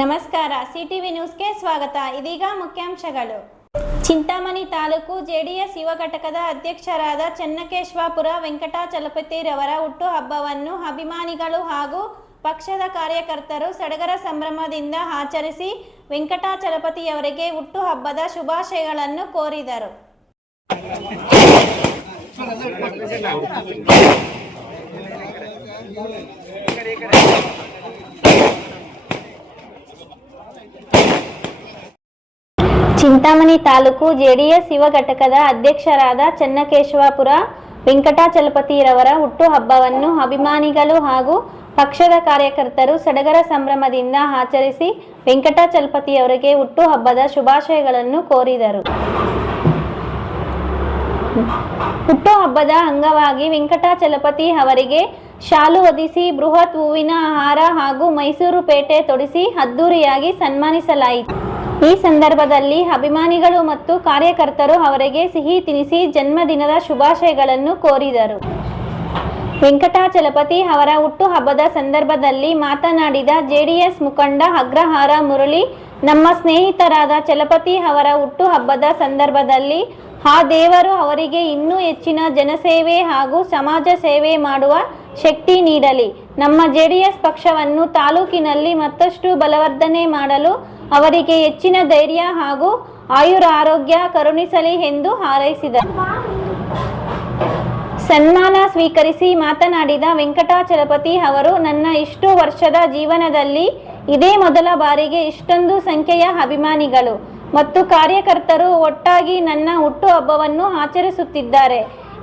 ನಮಸ್ಕಾರ ಸಿಟಿವಿ ನ್ಯೂಸ್ಗೆ ಸ್ವಾಗತ. ಇದೀಗ ಮುಖ್ಯಾಂಶಗಳು. ಚಿಂತಾಮಣಿ ತಾಲೂಕು ಜೆಡಿಎಸ್ ಯುವ ಘಟಕದ ಅಧ್ಯಕ್ಷರಾದ ಚನ್ನಕೇಶವಪುರ ವೆಂಕಟಾಚಲಪತಿರವರ ಹುಟ್ಟುಹಬ್ಬವನ್ನು ಅಭಿಮಾನಿಗಳು ಹಾಗೂ ಪಕ್ಷದ ಕಾರ್ಯಕರ್ತರು ಸಡಗರ ಸಂಭ್ರಮದಿಂದ ಆಚರಿಸಿ ವೆಂಕಟಾಚಲಪತಿಯವರಿಗೆ ಹುಟ್ಟುಹಬ್ಬದ ಶುಭಾಶಯಗಳನ್ನು ಕೋರಿದರು. ಚಿಂತಾಮಣಿ ತಾಲೂಕು ಜೆಡಿಎಸ್ ಯುವ ಘಟಕದ ಅಧ್ಯಕ್ಷರಾದ ಚನ್ನಕೇಶವಪುರ ವೆಂಕಟಾಚಲಪತಿರವರ ಹುಟ್ಟುಹಬ್ಬವನ್ನು ಅಭಿಮಾನಿಗಳು ಹಾಗೂ ಪಕ್ಷದ ಕಾರ್ಯಕರ್ತರು ಸಡಗರ ಸಂಭ್ರಮದಿಂದ ಆಚರಿಸಿ ವೆಂಕಟಾಚಲಪತಿಯವರಿಗೆ ಹುಟ್ಟುಹಬ್ಬದ ಶುಭಾಶಯಗಳನ್ನು ಕೋರಿದರು. ಹುಟ್ಟುಹಬ್ಬದ ಅಂಗವಾಗಿ ವೆಂಕಟಾಚಲಪತಿ ಅವರಿಗೆ ಶಾಲು ಹೊದಿಸಿ ಬೃಹತ್ ಹೂವಿನ ಹಾರ ಹಾಗೂ ಮೈಸೂರು ಪೇಟೆ ತೊಡಿಸಿ ಅದ್ದೂರಿಯಾಗಿ ಸನ್ಮಾನಿಸಲಾಯಿತು. ಈ ಸಂದರ್ಭದಲ್ಲಿ ಅಭಿಮಾನಿಗಳು ಮತ್ತು ಕಾರ್ಯಕರ್ತರು ಅವರಿಗೆ ಸಿಹಿ ತಿನಿಸಿ ಜನ್ಮದಿನದ ಶುಭಾಶಯಗಳನ್ನು ಕೋರಿದರು. ವೆಂಕಟಾಚಲಪತಿ ಅವರ ಹುಟ್ಟುಹಬ್ಬದ ಸಂದರ್ಭದಲ್ಲಿ ಮಾತನಾಡಿದ ಜೆಡಿಎಸ್ ಮುಖಂಡ ಅಗ್ರಹಾರ ಮುರಳಿ, ನಮ್ಮ ಸ್ನೇಹಿತರಾದ ಚಲಪತಿ ಅವರ ಹುಟ್ಟುಹಬ್ಬದ ಸಂದರ್ಭದಲ್ಲಿ ಆ ದೇವರು ಅವರಿಗೆ ಇನ್ನೂ ಹೆಚ್ಚಿನ ಜನಸೇವೆ ಹಾಗೂ ಸಮಾಜ ಸೇವೆ ಮಾಡುವ ಶಕ್ತಿ ನೀಡಲಿ. ನಮ್ಮ ಜೆಡಿಎಸ್ ಪಕ್ಷವನ್ನು ತಾಲೂಕಿನಲ್ಲಿ ಮತ್ತಷ್ಟು ಬಲವರ್ಧನೆ ಮಾಡಲು ಅವರಿಗೆ ಹೆಚ್ಚಿನ ಧೈರ್ಯ ಹಾಗೂ ಆಯುರಾರೋಗ್ಯ ಕರುಣಿಸಲಿ ಎಂದು ಹಾರೈಸಿದರು. ಸನ್ಮಾನ ಸ್ವೀಕರಿಸಿ ಮಾತನಾಡಿದ ವೆಂಕಟಾಚಲಪತಿ ಅವರು, ನನ್ನ ಇಷ್ಟು ವರ್ಷದ ಜೀವನದಲ್ಲಿ ಇದೇ ಮೊದಲ ಬಾರಿಗೆ ಇಷ್ಟೊಂದು ಸಂಖ್ಯೆಯ ಅಭಿಮಾನಿಗಳು ಮತ್ತು ಕಾರ್ಯಕರ್ತರು ಒಟ್ಟಾಗಿ ನನ್ನ ಹುಟ್ಟುಹಬ್ಬವನ್ನು ಆಚರಿಸುತ್ತಿದ್ದಾರೆ.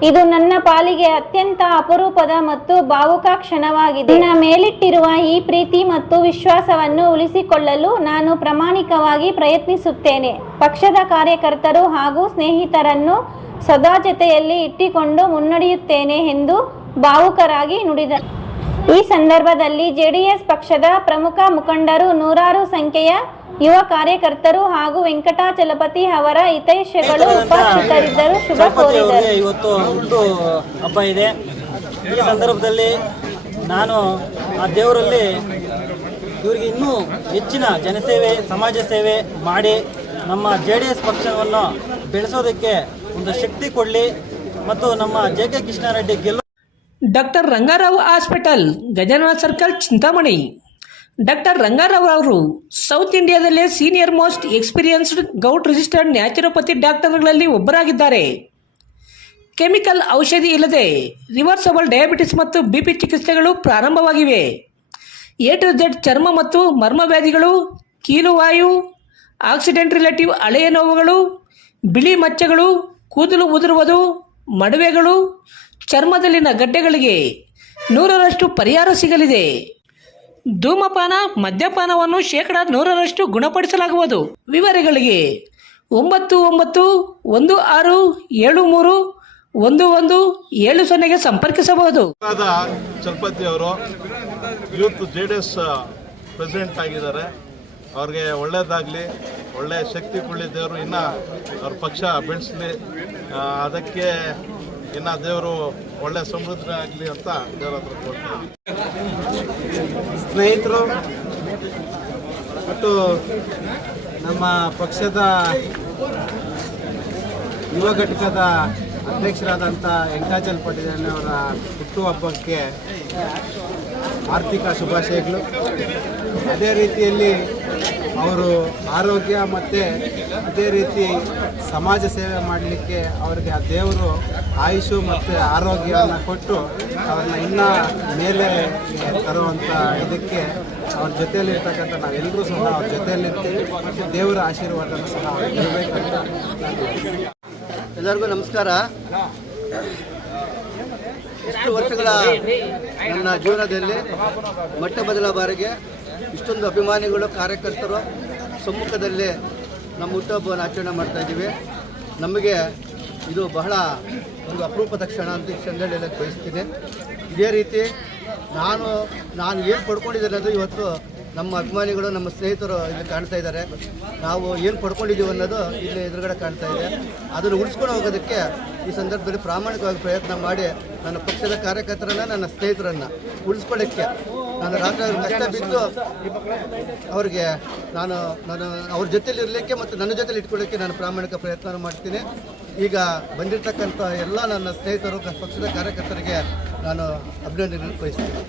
ಇದು ನನ್ನ ಪಾಲಿಗೆ ಅತ್ಯಂತ ಅಪರೂಪದ ಮತ್ತು ಭಾವುಕ ಕ್ಷಣವಾಗಿದೆ. ನನ್ನ ಮೇಲಿಟ್ಟಿರುವ ಈ ಪ್ರೀತಿ ಮತ್ತು ವಿಶ್ವಾಸವನ್ನು ಉಳಿಸಿಕೊಳ್ಳಲು ನಾನು ಪ್ರಾಮಾಣಿಕವಾಗಿ ಪ್ರಯತ್ನಿಸುತ್ತೇನೆ. ಪಕ್ಷದ ಕಾರ್ಯಕರ್ತರು ಹಾಗೂ ಸ್ನೇಹಿತರನ್ನು ಸದಾ ಜೊತೆಯಲ್ಲಿ ಇಟ್ಟುಕೊಂಡು ಮುನ್ನಡೆಯುತ್ತೇನೆ ಎಂದು ಭಾವುಕರಾಗಿ ನುಡಿದರು. ಈ ಸಂದರ್ಭದಲ್ಲಿ ಜೆಡಿಎಸ್ ಪಕ್ಷದ ಪ್ರಮುಖ ಮುಖಂಡರು, ನೂರಾರು ಸಂಖ್ಯೆಯ ಯುವ ಕಾರ್ಯಕರ್ತರು ಹಾಗೂ ವೆಂಕಟಾಚಲಪತಿ ಅವರ ಹಿತೈಷಿಗಳು ಉಪಸ್ಥಿತರಿದ್ದರು. ಶುಭ ಕೋರಿದರು. ಇವತ್ತು ಹುಟ್ಟು ಹಬ್ಬ ಇದೆ. ಈ ಸಂದರ್ಭದಲ್ಲಿ ನಾನು ಆ ದೇವರಲ್ಲಿ ಇವರಿಗೆ ಇನ್ನೂ ಹೆಚ್ಚಿನ ಜನಸೇವೆ ಸಮಾಜ ಸೇವೆ ಮಾಡಿ ನಮ್ಮ ಜೆಡಿಎಸ್ ಪಕ್ಷವನ್ನು ಬೆಳೆಸೋದಕ್ಕೆ ಒಂದು ಶಕ್ತಿ ಕೊಡಲಿ ಮತ್ತು ನಮ್ಮ ಜೆ.ಕೆ. Krishnareddy doctor Ranga Rao hospital, Gajanana circle, Chintamani. Doctor Ranga Rao ಅವರು south ಇಂಡಿಯಾದಲ್ಲೇ senior most experienced gout registered naturopathy ಡಾಕ್ಟರ್ಗಳಲ್ಲಿ ಒಬ್ಬರಾಗಿದ್ದಾರೆ. Chemical ಔಷಧಿ ಇಲ್ಲದೆ ರಿವರ್ಸಬಲ್ ಡಯಾಬಿಟಿಸ್ ಮತ್ತು ಬಿಪಿ ಚಿಕಿತ್ಸೆಗಳು ಪ್ರಾರಂಭವಾಗಿವೆ. ಎ ಟು ಝೆಡ್ ಚರ್ಮ ಮತ್ತು ಮರ್ಮವ್ಯಾಧಿಗಳು, ಕೀಲುವಾಯು, ಆಕ್ಸಿಡೆಂಟ್ ರಿಲೇಟಿವ್ ಹಳೆಯ ನೋವುಗಳು, ಬಿಳಿ ಮಚ್ಚಗಳು, ಕೂದಲು ಉದುರುವುದು, ಮಡುವೆಗಳು, ಚರ್ಮದಲ್ಲಿನ ಗಡ್ಡೆಗಳಿಗೆ 100% ಪರಿಹಾರ ಸಿಗಲಿದೆ. ಧೂಮಪಾನ ಮದ್ಯಪಾನವನ್ನು 100% ಗುಣಪಡಿಸಲಾಗುವುದು. ವಿವರಗಳಿಗೆ 9916731170 ಸಂಪರ್ಕಿಸಬಹುದು. ಚಲಪತಿ ಅವರು ಯೂತ್ ಜೆಡಿಎಸ್ ಪ್ರೆಸಿಡೆಂಟ್ ಆಗಿದ್ದಾರೆ. ಅವ್ರಿಗೆ ಒಳ್ಳೇದಾಗಲಿ, ಒಳ್ಳೆ ಶಕ್ತಿ ಕೊಡಲಿದ್ದೇವರು, ಇನ್ನು ಅವ್ರ ಪಕ್ಷ ಬೆಳೆಸಲಿ, ಅದಕ್ಕೆ ಇನ್ನು ದೇವರು ಒಳ್ಳೆ ಸಮೃದ್ಧಿ ಆಗಲಿ ಅಂತ ದೇವರ ಹತ್ರ ಕೊಡ್ತಾರೆ. ಸ್ನೇಹಿತರು ಮತ್ತು ನಮ್ಮ ಪಕ್ಷದ ಯುವ ಘಟಕದ ಅಧ್ಯಕ್ಷರಾದಂಥ ವೆಂಕಟಾಚಲಪತಿ ಅವರ ಹುಟ್ಟುಹಬ್ಬಕ್ಕೆ ಆರ್ಥಿಕ ಶುಭಾಶಯಗಳು. ಅದೇ ರೀತಿಯಲ್ಲಿ ಅವರು ಆರೋಗ್ಯ ಮತ್ತು ಅದೇ ರೀತಿ ಸಮಾಜ ಸೇವೆ ಮಾಡಲಿಕ್ಕೆ ಅವರಿಗೆ ಆ ದೇವರು ಆಯುಷು ಮತ್ತು ಆರೋಗ್ಯವನ್ನು ಕೊಟ್ಟು ಅವ್ರನ್ನ ಇನ್ನೂ ಮೇಲೆ ತರುವಂಥ ಇದಕ್ಕೆ ಅವ್ರ ಜೊತೆಯಲ್ಲಿರ್ತಕ್ಕಂಥ ನಾವೆಲ್ಲರೂ ಸಹ ಅವ್ರ ಜೊತೆಯಲ್ಲಿರ್ತೀವಿ. ದೇವರ ಆಶೀರ್ವಾದನ ಸಹ ಅವ್ರಿಗೆ ಇರಬೇಕಂತ. ಎಲ್ಲರಿಗೂ ನಮಸ್ಕಾರ. ಇಷ್ಟು ವರ್ಷಗಳ ನನ್ನ ಜೀವನದಲ್ಲಿ ಮೊಟ್ಟ ಮೊದಲ ಬಾರಿಗೆ ಇಷ್ಟೊಂದು ಅಭಿಮಾನಿಗಳು ಕಾರ್ಯಕರ್ತರು ಸಮ್ಮುಖದಲ್ಲಿ ನಮ್ಮ ಹುಟ್ಟುಹಬ್ಬವನ್ನು ಆಚರಣೆ ಮಾಡ್ತಾಯಿದ್ದೀವಿ. ನಮಗೆ ಇದು ಬಹಳ ಒಂದು ಅಪರೂಪದ ಕ್ಷಣ ಅಂತ ಈ ಕ್ಷಣದಲ್ಲಿ ಹೇಳಕ್ಕೆ ಬಯಸ್ತೀನಿ. ಇದೇ ರೀತಿ ನಾನು ಏನು ಪಡ್ಕೊಂಡಿದ್ದೇನೆ ಅದು ಇವತ್ತು ನಮ್ಮ ಅಭಿಮಾನಿಗಳು ನಮ್ಮ ಸ್ನೇಹಿತರು ಇಲ್ಲಿ ಕಾಣ್ತಾ ಇದ್ದಾರೆ. ನಾವು ಏನು ಪಡ್ಕೊಂಡಿದ್ದೀವಿ ಅನ್ನೋದು ಇಲ್ಲಿ ಎದುರುಗಡೆ ಕಾಣ್ತಾ ಇದೆ. ಅದನ್ನು ಉಳಿಸ್ಕೊಂಡು ಹೋಗೋದಕ್ಕೆ ಈ ಸಂದರ್ಭದಲ್ಲಿ ಪ್ರಾಮಾಣಿಕವಾಗಿ ಪ್ರಯತ್ನ ಮಾಡಿ ನನ್ನ ಪಕ್ಷದ ಕಾರ್ಯಕರ್ತರನ್ನು ನನ್ನ ಸ್ನೇಹಿತರನ್ನು ಉಳಿಸ್ಕೊಳ್ಳೋಕ್ಕೆ ನಾನು ರಾತ್ರಿ ಕಷ್ಟ ಬಿದ್ದು ಅವ್ರಿಗೆ ನಾನು ಅವ್ರ ಜೊತೆಲಿ ಇರಲಿಕ್ಕೆ ಮತ್ತು ನನ್ನ ಜೊತೆಲಿ ಇಟ್ಕೊಳ್ಳೋಕ್ಕೆ ನಾನು ಪ್ರಾಮಾಣಿಕ ಪ್ರಯತ್ನ ಮಾಡ್ತೀನಿ. ಈಗ ಬಂದಿರತಕ್ಕಂಥ ಎಲ್ಲ ನನ್ನ ಸ್ನೇಹಿತರು, ಪಕ್ಷದ ಕಾರ್ಯಕರ್ತರಿಗೆ ನಾನು ಅಭಿನಂದನೆ ಬಯಸ್ತೀನಿ.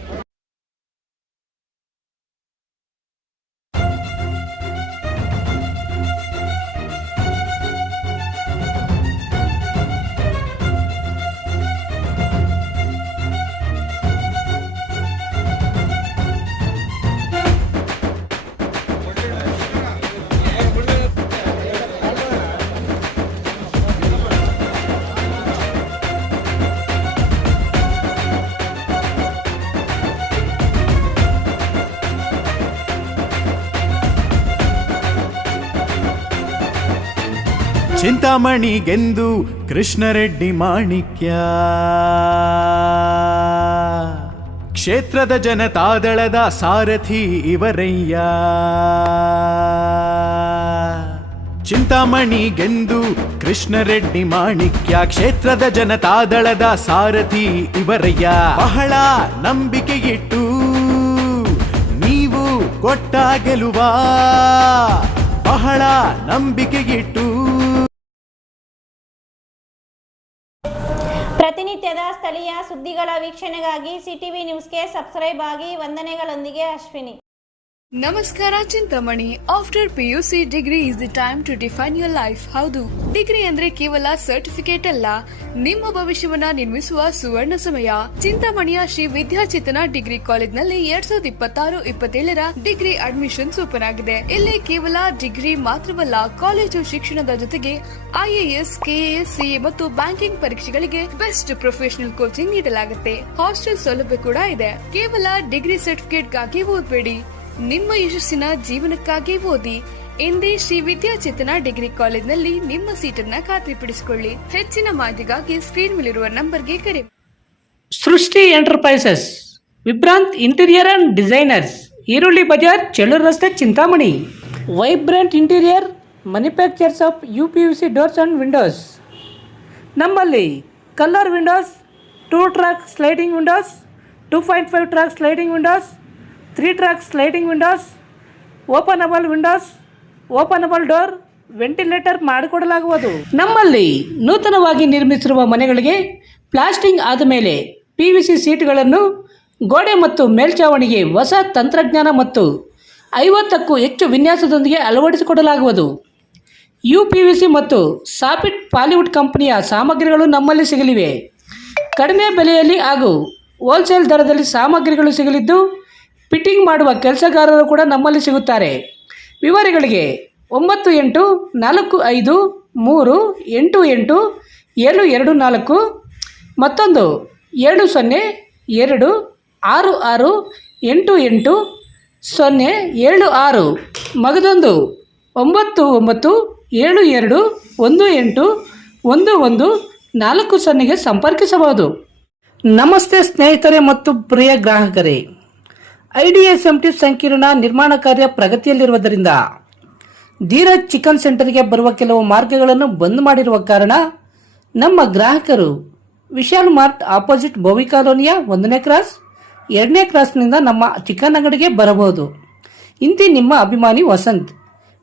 ಚಿಂತಾಮಣಿಗೆಂದು ಕೃಷ್ಣರೆಡ್ಡಿ ಮಾಣಿಕ್ಯ, ಕ್ಷೇತ್ರದ ಜನತಾದಳದ ಸಾರಥಿ ಇವರಯ್ಯ. ಚಿಂತಾಮಣಿಗೆಂದು ಕೃಷ್ಣರೆಡ್ಡಿ ಮಾಣಿಕ್ಯ, ಕ್ಷೇತ್ರದ ಜನತಾದಳದ ಸಾರಥಿ ಇವರಯ್ಯ. ಬಹಳ ನಂಬಿಕೆಯಿಟ್ಟು ನೀವು ಕೊಟ್ಟ ಗೆಲುವ, ಬಹಳ ನಂಬಿಕೆಯಿಟ್ಟು. ಪ್ರತಿನಿತ್ಯದ ಸ್ಥಳೀಯ ಸುದ್ದಿಗಳ ವೀಕ್ಷಣೆಗಾಗಿ ಸಿಟಿವಿ ನ್ಯೂಸ್ಗೆ ಸಬ್ಸ್ಕ್ರೈಬ್ ಆಗಿ. ವಂದನೆಗಳೊಂದಿಗೆ ಅಶ್ವಿನಿ. ನಮಸ್ಕಾರ Chintamani. After PUC degree is the time to define your life. ಹೌದು, ಡಿಗ್ರಿ ಅಂದ್ರೆ ಕೇವಲ ಸರ್ಟಿಫಿಕೇಟ್ ಅಲ್ಲ, ನಿಮ್ಮ ಭವಿಷ್ಯವನ್ನ ನಿರ್ಮಿಸುವ ಸುವರ್ಣ ಸಮಯ. ಚಿಂತಾಮಣಿಯ ಶ್ರೀ ವಿದ್ಯಾಚೇತನ ಡಿಗ್ರಿ ಕಾಲೇಜ್ನಲ್ಲಿ 2026-27 ಡಿಗ್ರಿ ಅಡ್ಮಿಷನ್ಸ್ ಓಪನ್ ಆಗಿದೆ. ಇಲ್ಲಿ ಕೇವಲ ಡಿಗ್ರಿ ಮಾತ್ರವಲ್ಲ, ಕಾಲೇಜು ಶಿಕ್ಷಣದ ಜೊತೆಗೆ IAS, KAS, CA ಮತ್ತು ಬ್ಯಾಂಕಿಂಗ್ ಪರೀಕ್ಷೆಗಳಿಗೆ ಬೆಸ್ಟ್ ಪ್ರೊಫೆಷನಲ್ ಕೋಚಿಂಗ್ ನೀಡಲಾಗುತ್ತೆ. ಹಾಸ್ಟೆಲ್ ಸೌಲಭ್ಯ ಕೂಡ ಇದೆ. ಕೇವಲ ಡಿಗ್ರಿ ಸರ್ಟಿಫಿಕೇಟ್ಗಾಗಿ ಓದಬೇಡಿ, ನಿಮ್ಮ ಯಶಸ್ಸಿನ ಜೀವನಕ್ಕಾಗಿ ಓದಿ. ಎಂದೇ ಶ್ರೀ ವಿದ್ಯಾಚೇತನ ಡಿಗ್ರಿ ಕಾಲೇಜ್ನಲ್ಲಿ ನಿಮ್ಮ ಸೀಟನ್ನ ಖಾತ್ರಿಪಡಿಸಿಕೊಳ್ಳಿ. ಹೆಚ್ಚಿನ ಮಾಹಿತಿಗಾಗಿ ಸ್ಕ್ರೀನ್ ಮೇಲಿರುವ ನಂಬರ್ಗೆ ಕರೆ. Srushti enterprises, Vibhranth interior and designers, Eerulli Bazaar, Chelluru ರಸ್ತೆ, Chintamani. Vibrant interior manufactures of UPVC doors and windows. ನಮ್ಮಲ್ಲಿ colour windows, 2 track sliding windows, 2.5 track sliding windows, 3 track sliding windows, openable windows, openable door, ventilator ಮಾಡಿಕೊಡಲಾಗುವುದು. ನಮ್ಮಲ್ಲಿ ನೂತನವಾಗಿ ನಿರ್ಮಿಸಿರುವ ಮನೆಗಳಿಗೆ ಪ್ಲಾಸ್ಟಿಂಗ್ ಆದ ಮೇಲೆ PVC ಸೀಟ್ಗಳನ್ನು ಗೋಡೆ ಮತ್ತು ಮೇಲ್ಛಾವಣಿಗೆ ಹೊಸ ತಂತ್ರಜ್ಞಾನ ಮತ್ತು 50ಕ್ಕೂ ಹೆಚ್ಚು ವಿನ್ಯಾಸದೊಂದಿಗೆ ಅಳವಡಿಸಿಕೊಡಲಾಗುವುದು. UPVC ಮತ್ತು ಸಾಫಿಟ್ ಪಾಲಿವುಡ್ ಕಂಪನಿಯ ಸಾಮಗ್ರಿಗಳು ನಮ್ಮಲ್ಲಿ ಸಿಗಲಿವೆ. ಕಡಿಮೆ ಬೆಲೆಯಲ್ಲಿ ಹಾಗೂ ಹೋಲ್ಸೇಲ್ ದರದಲ್ಲಿ ಸಾಮಗ್ರಿಗಳು ಸಿಗಲಿದ್ದು, ಫಿಟ್ಟಿಂಗ್ ಮಾಡುವ ಕೆಲಸಗಾರರು ಕೂಡ ನಮ್ಮಲ್ಲಿ ಸಿಗುತ್ತಾರೆ. ವಿವರಗಳಿಗೆ 9845388724 ಮತ್ತೊಂದು 7026688076 ಮಗದೊಂದು 9972181140ಗೆ ಸಂಪರ್ಕಿಸಬಹುದು. ನಮಸ್ತೆ ಸ್ನೇಹಿತರೆ ಮತ್ತು ಪ್ರಿಯ ಗ್ರಾಹಕರೇ, IDSMT ಸಂಕೀರ್ಣ ನಿರ್ಮಾಣ ಕಾರ್ಯ ಪ್ರಗತಿಯಲ್ಲಿರುವುದರಿಂದ ಧೀರಜ್ ಚಿಕನ್ ಸೆಂಟರ್ಗೆ ಬರುವ ಕೆಲವು ಮಾರ್ಗಗಳನ್ನು ಬಂದ್ ಮಾಡಿರುವ ಕಾರಣ ನಮ್ಮ ಗ್ರಾಹಕರು ವಿಶಾಲ್ ಮಾರ್ಟ್ ಆಪೋಸಿಟ್ ಬೋವಿ ಕಾಲೋನಿಯ 1ನೇ ಕ್ರಾಸ್ 2ನೇ ಕ್ರಾಸ್ನಿಂದ ನಮ್ಮ ಚಿಕನ್ ಅಂಗಡಿಗೆ ಬರಬಹುದು. ಇಂತಿ ನಿಮ್ಮ ಅಭಿಮಾನಿ ವಸಂತ್.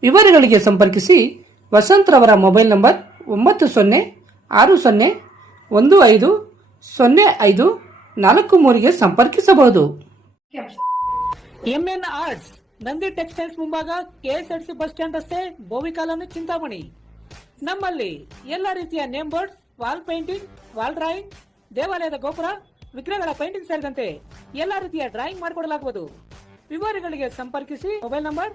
ವಿವರಗಳಿಗೆ ಸಂಪರ್ಕಿಸಿ. ವಸಂತ್ ರವರ ಮೊಬೈಲ್ ನಂಬರ್ 9060150543ಗೆ ಸಂಪರ್ಕಿಸಬಹುದು. MN ಆರ್ಟ್ಸ್, ನಂದಿ ಟೆಕ್ಸ್ಟೈಲ್ಸ್ ಮುಂಭಾಗ, KSRTC ಬಸ್ ಸ್ಟ್ಯಾಂಡ್ ರಸ್ತೆ, ಬೋವಿ ಕಾಲೋನಿ, ಚಿಂತಾಮಣಿ. ನಮ್ಮಲ್ಲಿ ಎಲ್ಲ ರೀತಿಯ name board, wall painting, wall drawing, ದೇವಾಲಯದ ಗೋಪುರ, ವಿಗ್ರಹಗಳ ಪೇಂಟಿಂಗ್ ಸೇರಿದಂತೆ ಎಲ್ಲ ರೀತಿಯ ಡ್ರಾಯಿಂಗ್ ಮಾಡಿಕೊಡಲಾಗುವುದು. ವಿವರಗಳಿಗೆ ಸಂಪರ್ಕಿಸಿ. ಮೊಬೈಲ್ ನಂಬರ್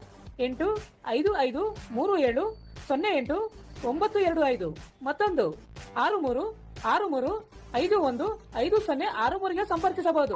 8553708925 ಮತ್ತೊಂದು 6363515063ಗೆ ಸಂಪರ್ಕಿಸಬಹುದು.